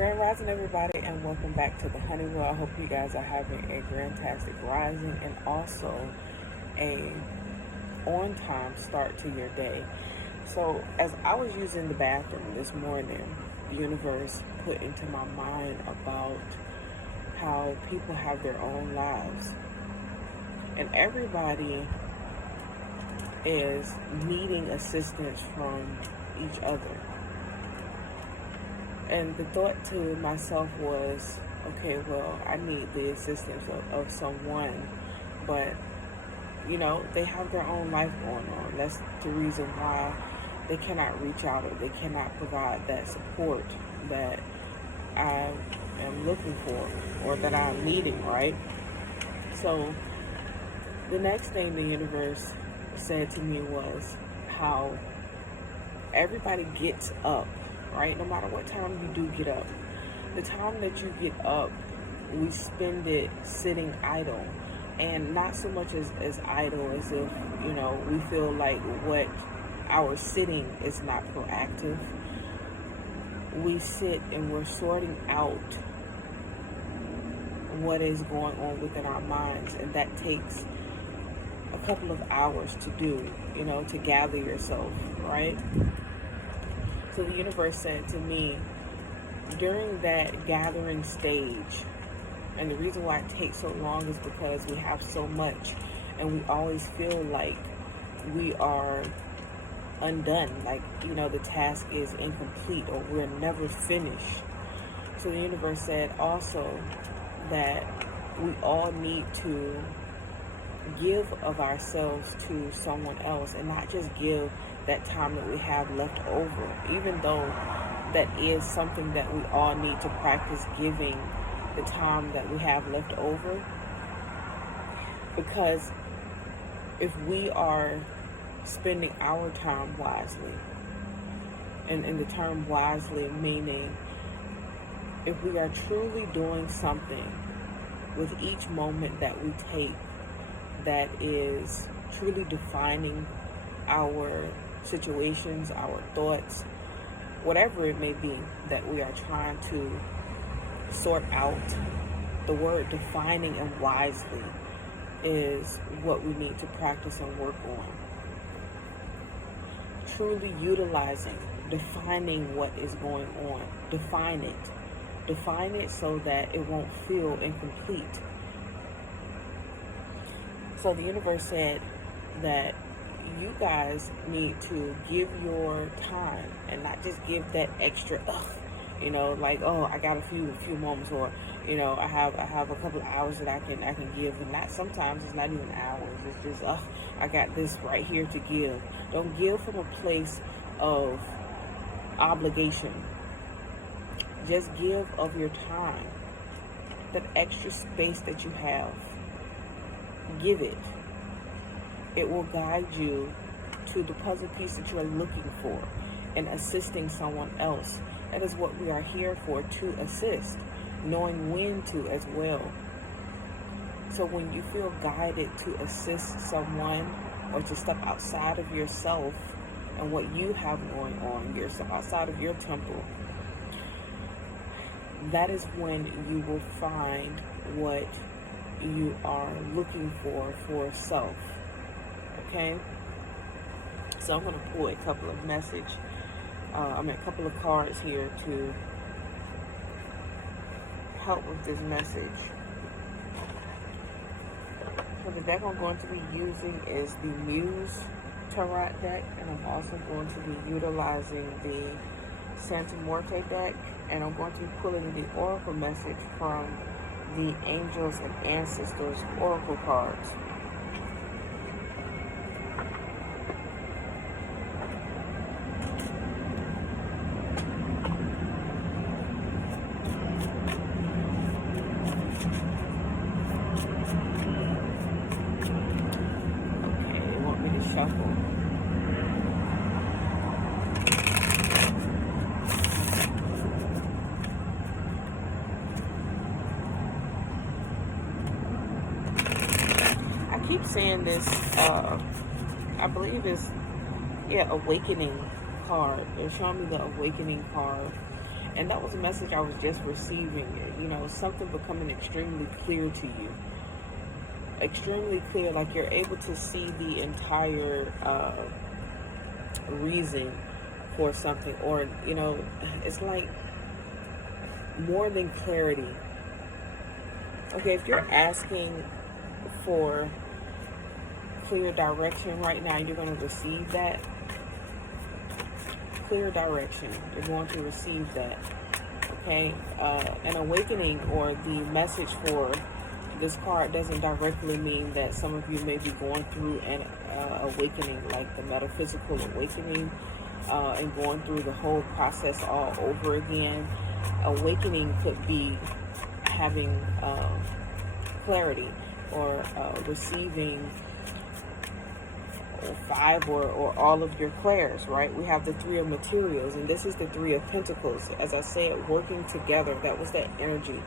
Grand Rising, everybody, and welcome back to the Honeywell. I hope you guys are having a fantastic rising and also a on-time start to your day. So, as I was using the bathroom this morning, the universe put into my mind about how people have their own lives, and everybody is needing assistance from each other. And the thought to myself was, okay, well, I need the assistance of someone, but, they have their own life going on. That's the reason why they cannot reach out or they cannot provide that support that I am looking for or that I'm needing, right? So the next thing the universe said to me was how everybody gets up, right? No matter what time you do get up. The time that you get up, we spend it sitting idle. And not so much as idle as if, we feel like what our sitting is not proactive. We sit and we're sorting out what is going on within our minds. And that takes a couple of hours to do, to gather yourself, right? So the universe said to me, during that gathering stage, and the reason why it takes so long is because we have so much and we always feel like we are undone, like, the task is incomplete or we're never finished. So the universe said also that we all need to give of ourselves to someone else and not just give that time that we have left over, even though that is something that we all need to practice, giving the time that we have left over. Because if we are spending our time wisely, and the term wisely meaning if we are truly doing something with each moment that we take that is truly defining our situations, our thoughts, whatever it may be that we are trying to sort out, the word defining and wisely is what we need to practice and work on. Truly utilizing, defining what is going on. Define it. Define it so that it won't feel incomplete. So the universe said that you guys need to give your time and not just give that extra like, oh, I got a few moments, or I have a couple of hours that I can give. And not sometimes it's not even hours, it's just I got this right here to give. Don't give from a place of obligation. Just give of your time, that extra space that you have. Give it. It will guide you to the puzzle piece that you are looking for and assisting someone else. That is what we are here for, to assist, knowing when to as well. So when you feel guided to assist someone or to step outside of yourself and what you have going on, yourself outside of your temple, that is when you will find what you are looking for self. Okay? So I'm going to pull a couple of a couple of cards here to help with this message. So the deck I'm going to be using is the Muse Tarot deck, and I'm also going to be utilizing the Santa Muerte deck, and I'm going to be pulling the Oracle message from the Angels and Ancestors Oracle cards. Shuffle. I keep saying this, I believe it's, Awakening card. They're showing me the Awakening card. And that was a message I was just receiving. You know, something becoming extremely clear to you. Extremely clear, like you're able to see the entire reason for something. Or, you know, it's like more than clarity. Okay, if you're asking for clear direction right now, you're going to receive that. Clear direction. You're going to receive that. Okay? An awakening, or the message for this card, doesn't directly mean that some of you may be going through an awakening, like the metaphysical awakening, and going through the whole process all over again. Awakening could be having clarity, or receiving 5 or all of your clairs, right? We have the 3 of materials, and this is the 3 of pentacles. As I said, working together. That was that energy.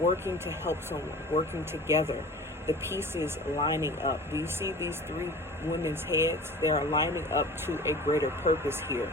Working to help someone. Working together. The pieces lining up. Do you see these 3 women's heads? They are lining up to a greater purpose here.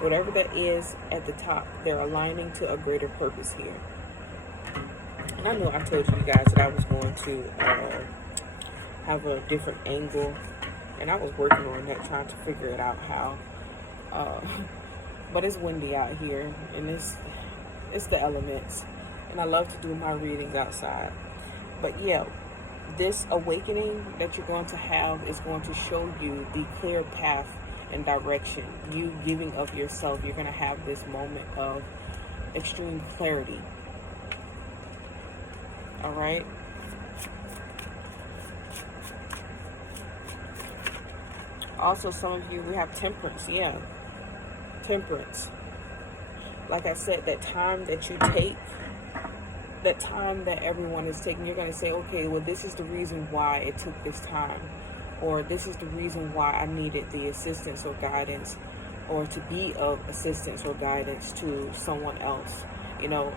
Whatever that is at the top, they're aligning to a greater purpose here. And I know I told you guys that I was going to have a different angle, and I was working on that, trying to figure it out how. But it's windy out here, and it's the elements, and I love to do my readings outside. But yeah, this awakening that you're going to have is going to show you the clear path and direction. You giving of yourself. You're going to have this moment of extreme clarity. All right. Also, some of you, we have temperance. Yeah, temperance. Like I said, that time that you take, that time that everyone is taking, you're going to say, okay, well, this is the reason why it took this time. Or this is the reason why I needed the assistance or guidance, or to be of assistance or guidance to someone else. You know,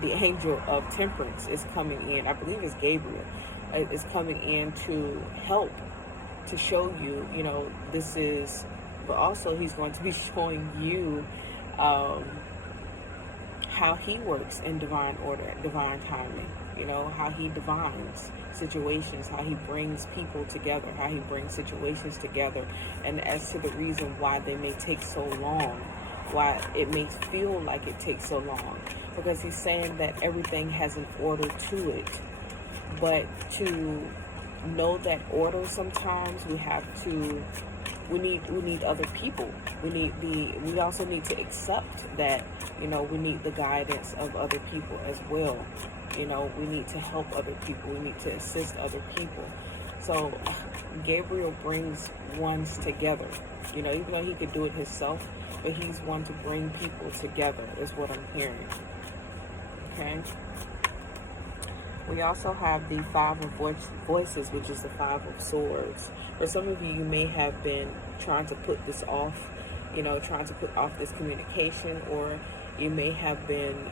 the angel of temperance is coming in. I believe it's Gabriel. Is coming in to help, to show you, you know, this is, but also he's going to be showing you how he works in divine order, divine timing, you know, how he divines situations, how he brings people together, how he brings situations together. And as to the reason why they may take so long, why it may feel like it takes so long, because he's saying that everything has an order to it. But to know that order, sometimes we have to, we need other people. We also need to accept that, you know, we need the guidance of other people as well. You know, we need to help other people. We need to assist other people. So Gabriel brings ones together. You know, even though he could do it himself, but he's one to bring people together, is what I'm hearing. Okay. We also have the 5 of voices, which is the 5 of swords. For some of you, you may have been trying to put this off, you know, trying to put off this communication, or you may have been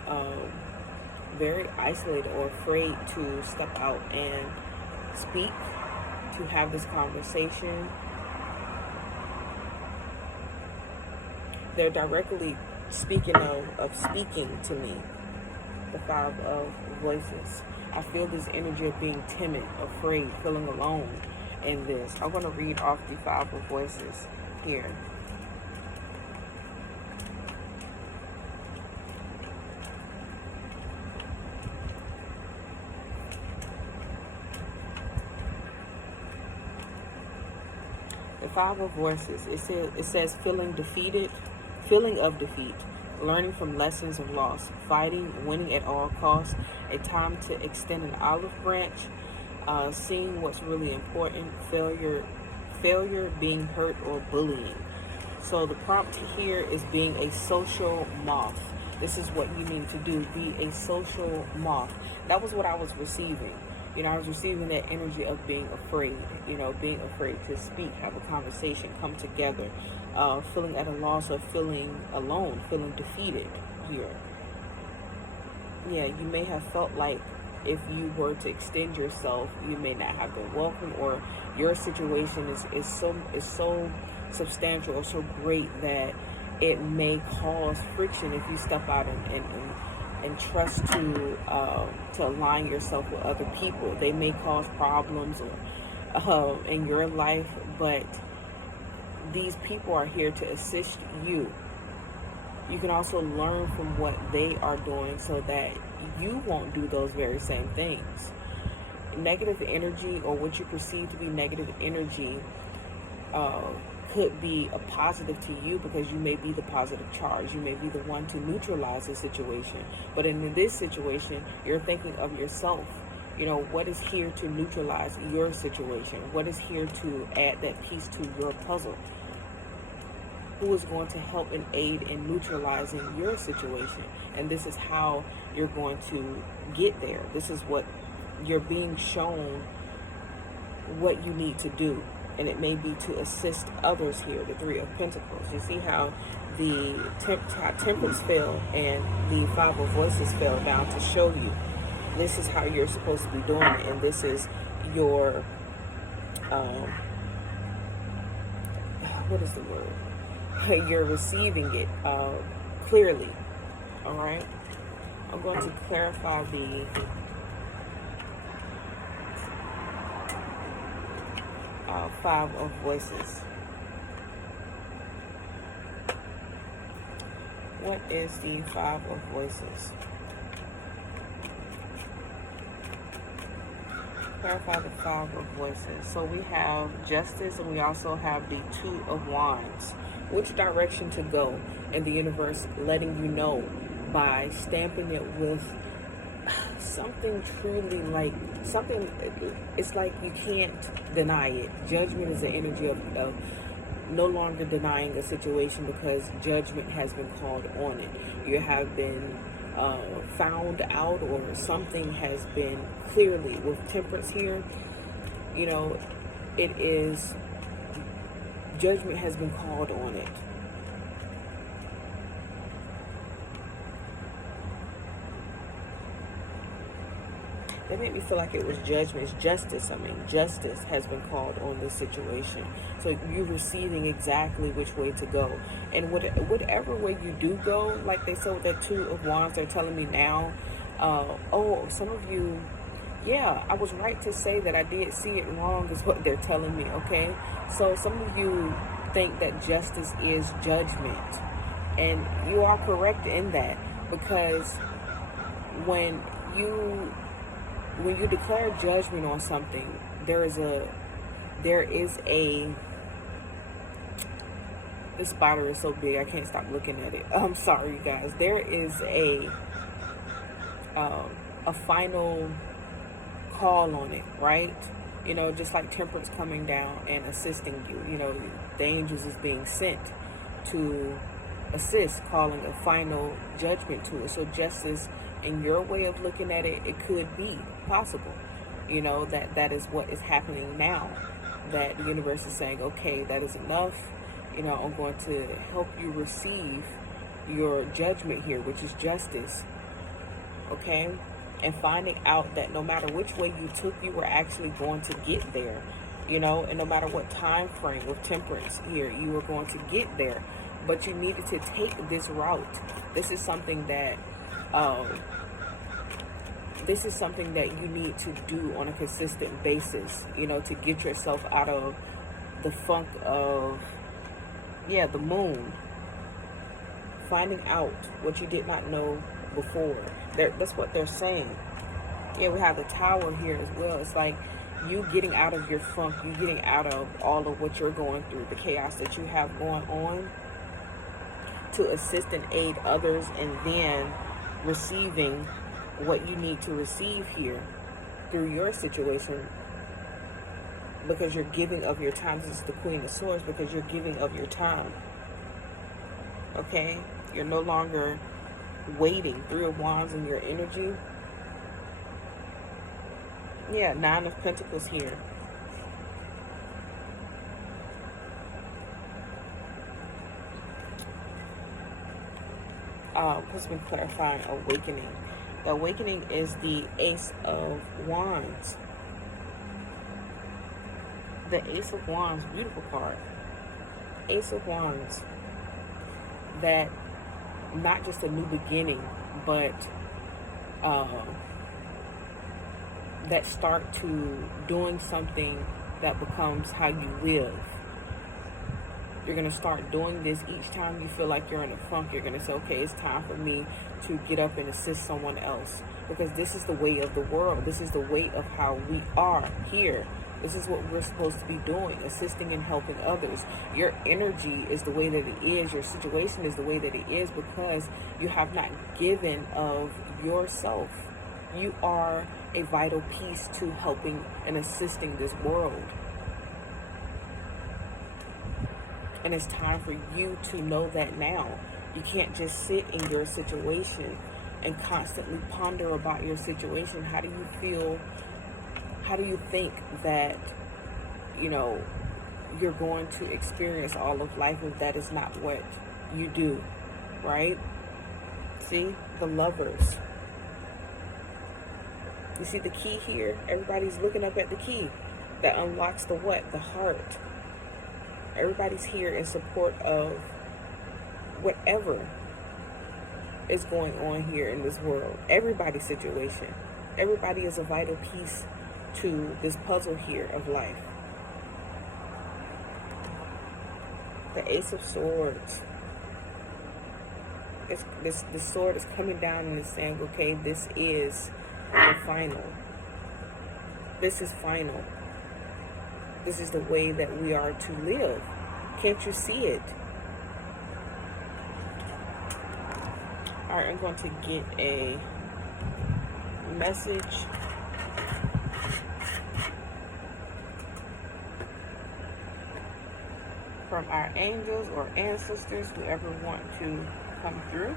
very isolated or afraid to step out and speak, to have this conversation. They're directly speaking of speaking to me, the 5 of voices. I feel this energy of being timid, afraid, feeling alone in this. I'm going to read off the 5 of voices here. The 5 of voices, it says feeling defeated, feeling of defeat, learning from lessons of loss, fighting, winning at all costs, a time to extend an olive branch, seeing what's really important, failure, being hurt, or bullying. So the prompt here is being a social moth. This is what you need to do, be a social moth. That was what I was receiving. You know, I was receiving that energy of being afraid, you know, being afraid to speak, have a conversation, come together, feeling at a loss, or feeling alone, feeling defeated here. Yeah, you may have felt like if you were to extend yourself, you may not have been welcome, or your situation is so substantial or so great that it may cause friction if you step out and trust to align yourself with other people. They may cause problems or in your life, but these people are here to assist you. You can also learn from what they are doing so that you won't do those very same things. Negative energy, or what you perceive to be negative energy, could be a positive to you because you may be the positive charge. You may be the one to neutralize the situation. But in this situation, you're thinking of yourself. You know, what is here to neutralize your situation? What is here to add that piece to your puzzle? Who is going to help and aid in neutralizing your situation? And this is how you're going to get there. This is what you're being shown what you need to do. And it may be to assist others here, the Three of Pentacles. You see how the Temperance fell and the Five of Voices fell down to show you this is how you're supposed to be doing it. And this is your, what is the word? You're receiving it clearly. All right. I'm going to clarify the Five of Voices. What is the Five of Voices? Clarify the Five of Voices. So we have Justice, and we also have the Two of Wands. Which direction to go, and the universe letting you know by stamping it with something truly like something. It's like you can't deny it. Judgment is the energy of no longer denying a situation because judgment has been called on it. You have been found out, or something has been clearly with Temperance here. You know, it is judgment has been called on it. That made me feel like it was judgment. It's justice. I mean, justice has been called on this situation. So you're receiving exactly which way to go. And whatever way you do go, like they said with that Two of Wands, they're telling me now, oh, some of you, yeah, I was right to say that I did see it wrong is what they're telling me, okay? So some of you think that justice is judgment. And you are correct in that, because when you declare judgment on something, there is a this spider is so big I can't stop looking at it. I'm sorry, you guys. There is a final call on it, right? You know, just like Temperance coming down and assisting you. You know, the angels is being sent to assist, calling a final judgment to it. So justice, in your way of looking at it, it could be possible. You know, that is what is happening now. That the universe is saying, okay, that is enough. You know, I'm going to help you receive your judgment here, which is justice. Okay? And finding out that no matter which way you took, you were actually going to get there. You know, and no matter what time frame of Temperance here, you were going to get there. But you needed to take this route. This is something that you need to do on a consistent basis, you know, to get yourself out of the funk of, the moon. Finding out what you did not know before. That's what they're saying. Yeah, we have the Tower here as well. It's like you getting out of your funk, you getting out of all of what you're going through, the chaos that you have going on, to assist and aid others, and then receiving what you need to receive here through your situation, because you're giving of your time. This is the Queen of Swords, because you're giving of your time. Okay? You're no longer waiting. Three of Wands in your energy. Yeah, Nine of Pentacles here. What's been clarifying? Awakening. The awakening is the Ace of Wands. The Ace of Wands, beautiful card. Ace of Wands. that not just a new beginning, but that start to doing something that becomes how you live. You're going to start doing this each time you feel like you're in a funk. You're going to say, okay, it's time for me to get up and assist someone else. Because this is the way of the world. This is the way of how we are here. This is what we're supposed to be doing, assisting and helping others. Your energy is the way that it is. Your situation is the way that it is because you have not given of yourself. You are a vital piece to helping and assisting this world. And it's time for you to know that now. You can't just sit in your situation and constantly ponder about your situation. How do you feel? How do you think that, you're going to experience all of life if that is not what you do, right? See, the Lovers. You see the key here? Everybody's looking up at the key that unlocks the what? The heart. Everybody's here in support of whatever is going on here in this world. Everybody's situation. Everybody is a vital piece to this puzzle here of life. The Ace of Swords. This sword is coming down and is saying, okay, this is the final. This is final. This is the way that we are to live. Can't you see it? All right, I'm going to get a message from our angels or ancestors, whoever want to come through.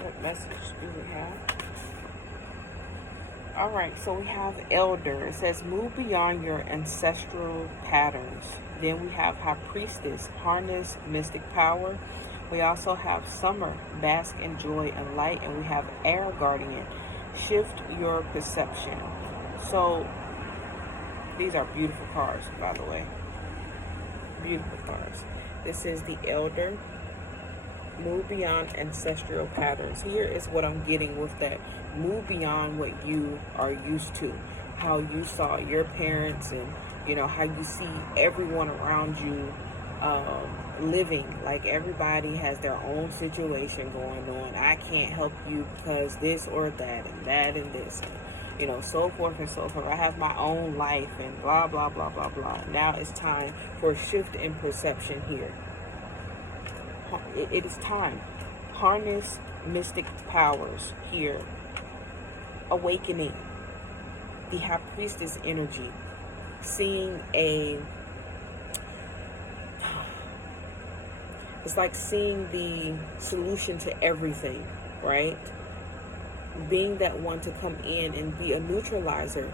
What message do we have? All right, so we have Elder. It says, move beyond your ancestral patterns. Then we have High Priestess, harness mystic power. We also have Summer, bask in joy and light. And we have Air Guardian, shift your perception. So these are beautiful cards, by the way. Beautiful cards. This is the Elder. Move beyond ancestral patterns. Here is what I'm getting with that. Move beyond what you are used to. How you saw your parents and, how you see everyone around you living. Like everybody has their own situation going on. I can't help you because this or that and that and this. And, so forth and so forth. I have my own life and blah, blah, blah, blah, blah. Now it's time for a shift in perception here. It is time. Harness mystic powers here. Awakening. The High Priestess energy. Seeing it's like seeing the solution to everything, right? Being that one to come in and be a neutralizer,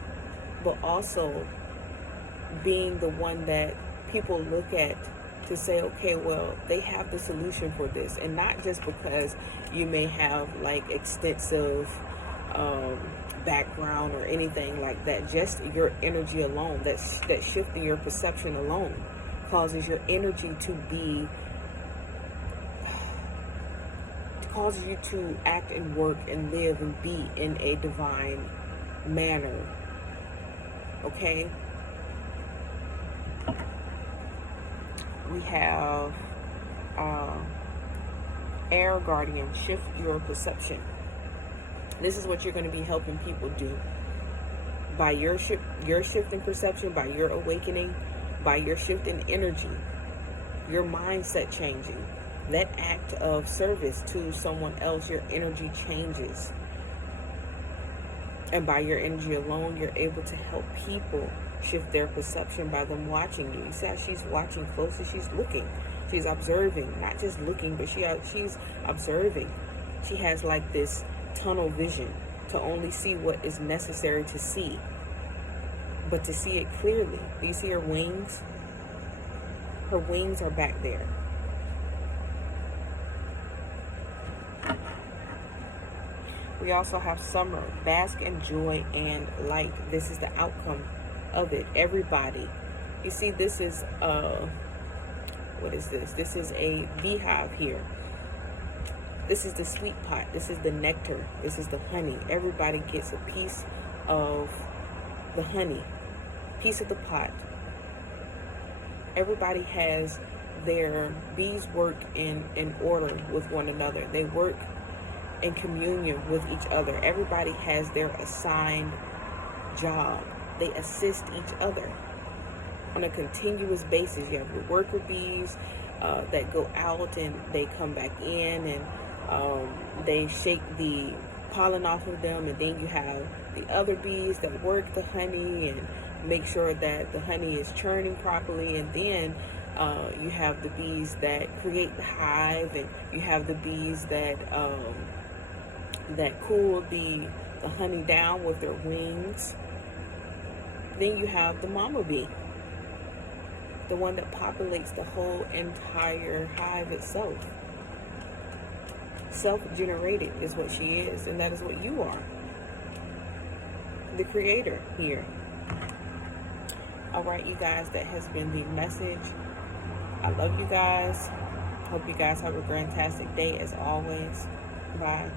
but also being the one that people look at to say, okay, well, they have the solution for this. And not just because you may have like extensive background or anything like that. Just your energy alone, that shifting your perception alone causes your energy to be, causes you to act and work and live and be in a divine manner. Okay? We have Air Guardian, shift your perception. This is what you're going to be helping people do. By your shift in perception, by your awakening, by your shift in energy, your mindset changing. That act of service to someone else, your energy changes. And by your energy alone, you're able to help people shift their perception by them watching you. You see how she's watching closely? She's looking. She's observing. Not just looking, but she's observing. She has like this tunnel vision. to only see what is necessary to see, but to see it clearly. Do you see her wings? Her wings are back there. We also have summer, bask in joy and light. This is the outcome of it. Everybody. You see, this is, what is this? This is a beehive here. This is the sweet pot. This is the nectar. This is the honey. Everybody gets a piece of the honey, piece of the pot. Everybody has their bees work in order with one another. They work in communion with each other. Everybody has their assigned job. They assist each other on a continuous basis. You have your worker bees that go out and they come back in, and they shake the pollen off of them, and then you have the other bees that work the honey and make sure that the honey is churning properly, and then you have the bees that create the hive, and you have the bees that cool the honey down with their wings. Then you have the mama bee, the one that populates the whole entire hive itself. Self-generated is what she is, and that is what you are. The creator here. All right, you guys, that has been the message. I love you guys. Hope you guys have a fantastic day as always. Bye.